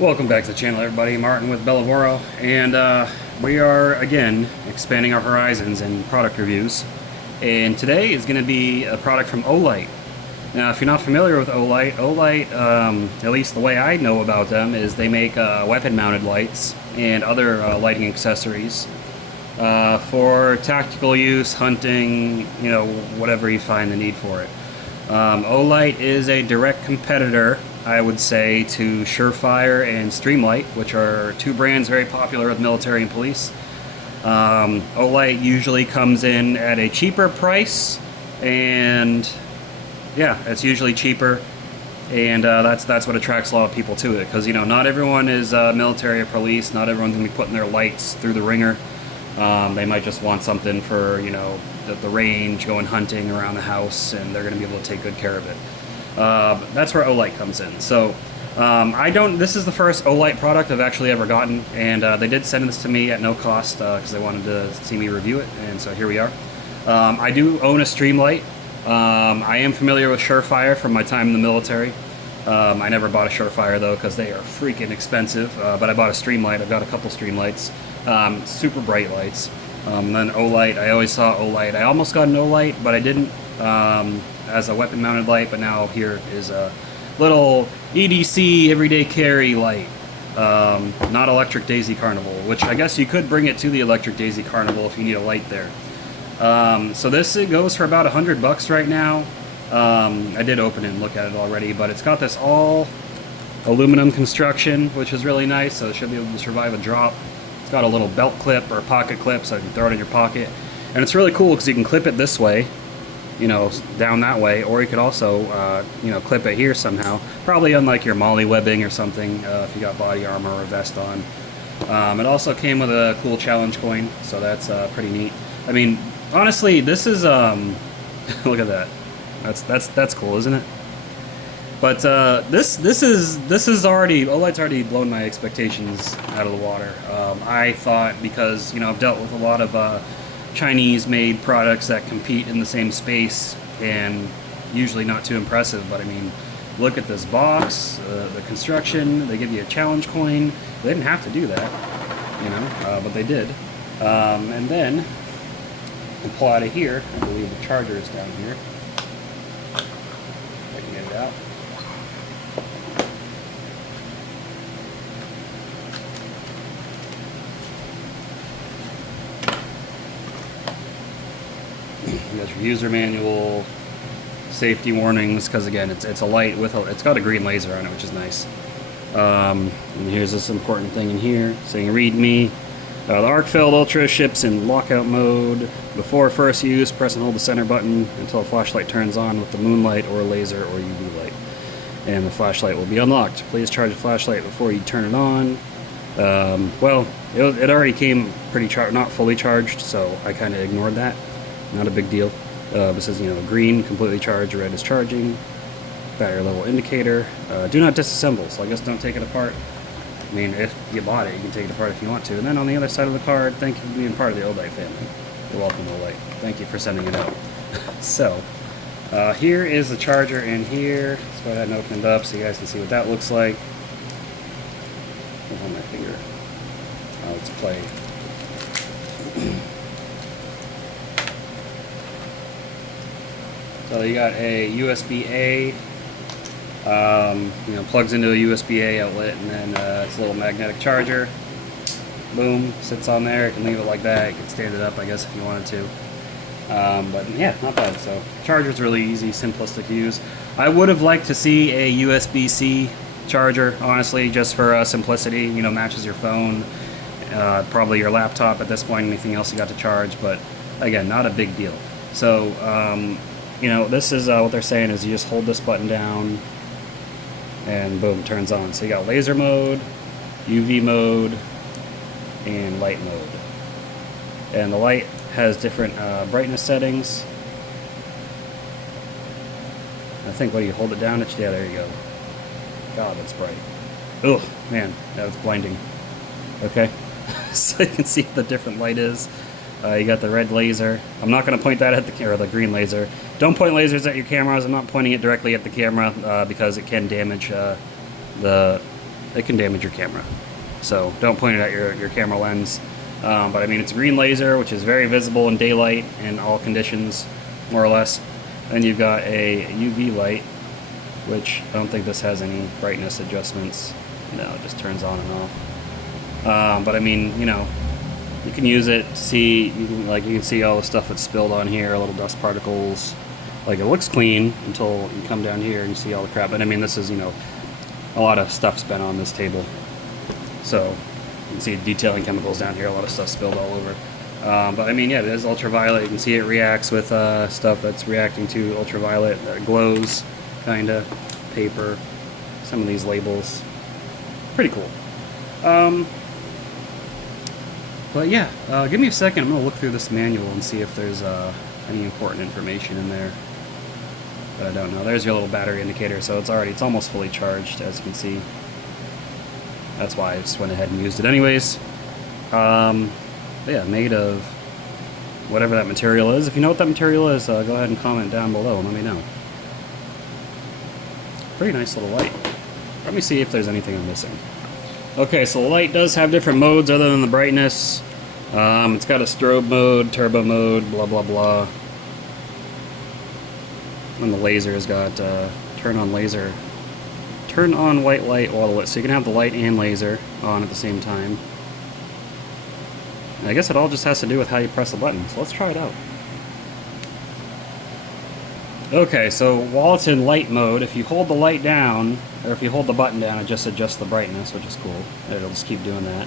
Welcome back to the channel, everybody. Martin with Bellavoro, and we are again expanding our horizons in product reviews. And today is going to be a product from Olight. Now, if you're not familiar with Olight, at least the way I know about them, is they make weapon-mounted lights and other lighting accessories for tactical use, hunting, whatever you find the need for it. Olight is a direct competitor, I would say, to Surefire and Streamlight, which are two brands very popular with military and police. Olight usually comes in at a cheaper price, and yeah, it's usually cheaper, and that's what attracts a lot of people to it, because not everyone is military or police. Not everyone's gonna be putting their lights through the ringer. They might just want something for the range, going hunting around the house, and they're going to be able to take good care of it. That's where Olight comes in. So this is the first Olight product I've actually ever gotten, and they did send this to me at no cost because they wanted to see me review it, and so here we are. I do own a Streamlight. I am familiar with Surefire from my time in the military. I never bought a Surefire though because they are freaking expensive, but I bought a Streamlight. I've got a couple Streamlights, super bright lights. Then Olight, I always saw Olight. I almost got an Olight, but I didn't, as a weapon-mounted light, but now here is a little EDC everyday carry light. Not Electric Daisy Carnival, which I guess you could bring it to the Electric Daisy Carnival if you need a light there. So this goes for about $100 right now. I did open it and look at it already, but it's got this all aluminum construction, which is really nice, so it should be able to survive a drop. It's got a little belt clip or pocket clip, so you can throw it in your pocket. And it's really cool because you can clip it this way, down that way, or you could also, clip it here somehow. Probably unlike your molly webbing or something, if you got body armor or a vest on. It also came with a cool challenge coin, so that's pretty neat. I mean, honestly, this is, look at that. That's cool, isn't it? But this is already, Olight's already blown my expectations out of the water. I thought, because I've dealt with a lot of Chinese-made products that compete in the same space, and usually not too impressive. But I mean, look at this box, the construction. They give you a challenge coin. They didn't have to do that, but they did. And then we'll pull out of here. I believe the charger is down here. I can get it out. You got your user manual, safety warnings, because again, it's a light with it's got a green laser on it, which is nice. And here's this important thing in here saying "Read me." The Arkfeld Ultra ships in lockout mode. Before first use, press and hold the center button until a flashlight turns on with the moonlight or laser or UV light, and the flashlight will be unlocked. Please charge the flashlight before you turn it on. Well, it already came not fully charged, so I kind of ignored that. Not a big deal. It says, green, completely charged, red is charging. Battery level indicator. Do not disassemble, so I guess don't take it apart. I mean, if you bought it, you can take it apart if you want to. And then on the other side of the card, thank you for being part of the Olight family. You're welcome, Olight. Thank you for sending it out. So, here is the charger in here. Let's go ahead and open it up so you guys can see what that looks like. On my finger. Let's play. So you got a USB-A, plugs into a USB-A outlet, and then it's a little magnetic charger. Boom, sits on there. You can leave it like that. You can stand it up, I guess, if you wanted to. But yeah, not bad. So charger's really easy, simplistic to use. I would have liked to see a USB-C charger, honestly, just for simplicity. Matches your phone, probably your laptop at this point, anything else you got to charge. But again, not a big deal. So this is what they're saying is you just hold this button down and boom, turns on. So you got laser mode, UV mode, and light mode. And the light has different brightness settings. I think when you hold it down, yeah, there you go. God, that's bright. Ugh, man, that was blinding. Okay, so you can see what the different light is. You got the red laser. I'm not going to point that at the camera, the green laser. Don't point lasers at your cameras. I'm not pointing it directly at the camera because it can damage the it can damage your camera. So don't point it at your camera lens. But I mean, it's a green laser, which is very visible in daylight in all conditions, more or less. Then you've got a UV light, which I don't think this has any brightness adjustments. No, it just turns on and off. But I mean, you know, you can use it to see, you can see all the stuff that's spilled on here, little dust particles. Like, it looks clean until you come down here and you see all the crap. But I mean, this is, you know, a lot of stuff's been on this table. So you can see detailing chemicals down here, a lot of stuff spilled all over. But I mean, yeah, it is ultraviolet. You can see it reacts with stuff that's reacting to ultraviolet. Glows, kinda. Paper. Some of these labels. Pretty cool. But yeah, give me a second. I'm going to look through this manual and see if there's any important information in there that I don't know. There's your little battery indicator, so it's almost fully charged, as you can see. That's why I just went ahead and used it anyways. Yeah, made of whatever that material is. If you know what that material is, go ahead and comment down below and let me know. Pretty nice little light. Let me see if there's anything I'm missing. Okay, so the light does have different modes other than the brightness. It's got a strobe mode, turbo mode, blah blah blah. And the laser has got turn on laser, turn on white light while lit. So you can have the light and laser on at the same time. And I guess it all just has to do with how you press the button. So let's try it out. Okay, so while it's in light mode, if you hold the light down, or if you hold the button down, it just adjusts the brightness, which is cool. It'll just keep doing that.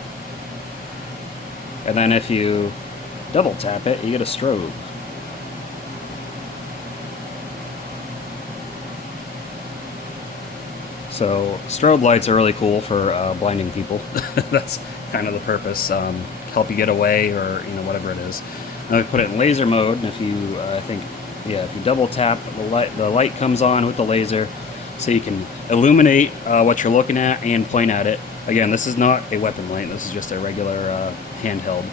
And then if you double tap it, you get a strobe. So strobe lights are really cool for blinding people. That's kind of the purpose. Help you get away, or you know, whatever it is. Now we put it in laser mode, and if you if you double tap, the light comes on with the laser, so you can illuminate what you're looking at and point at it. Again, this is not a weapon light. This is just a regular handheld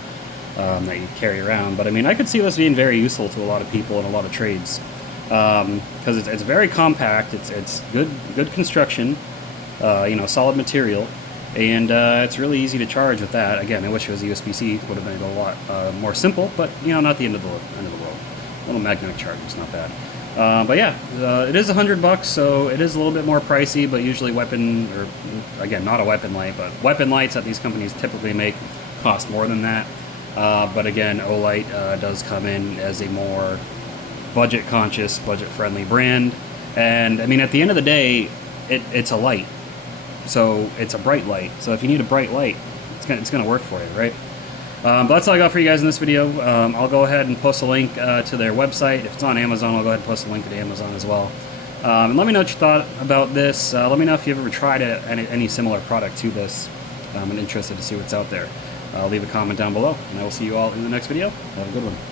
that you carry around. But I mean, I could see this being very useful to a lot of people in a lot of trades, because it's very compact. It's good construction, you know, solid material, and it's really easy to charge with that. Again, I wish it was USB-C. Would have been a lot more simple, but you know, not the end of the world. A little magnetic charger is not bad. But yeah, it is $100, so it is a little bit more pricey, but usually again, not a weapon light, but weapon lights that these companies typically make cost more than that. But again, Olight does come in as a more budget-conscious, budget-friendly brand. And I mean, at the end of the day, it's a light. So it's a bright light. So if you need a bright light, it's gonna work for you, right? But that's all I got for you guys in this video. I'll go ahead and post a link to their website. If it's on Amazon, I'll go ahead and post a link to Amazon as well. And let me know what you thought about this. Let me know if you've ever tried any similar product to this. I'm interested to see what's out there. Leave a comment down below, and I will see you all in the next video. Have a good one.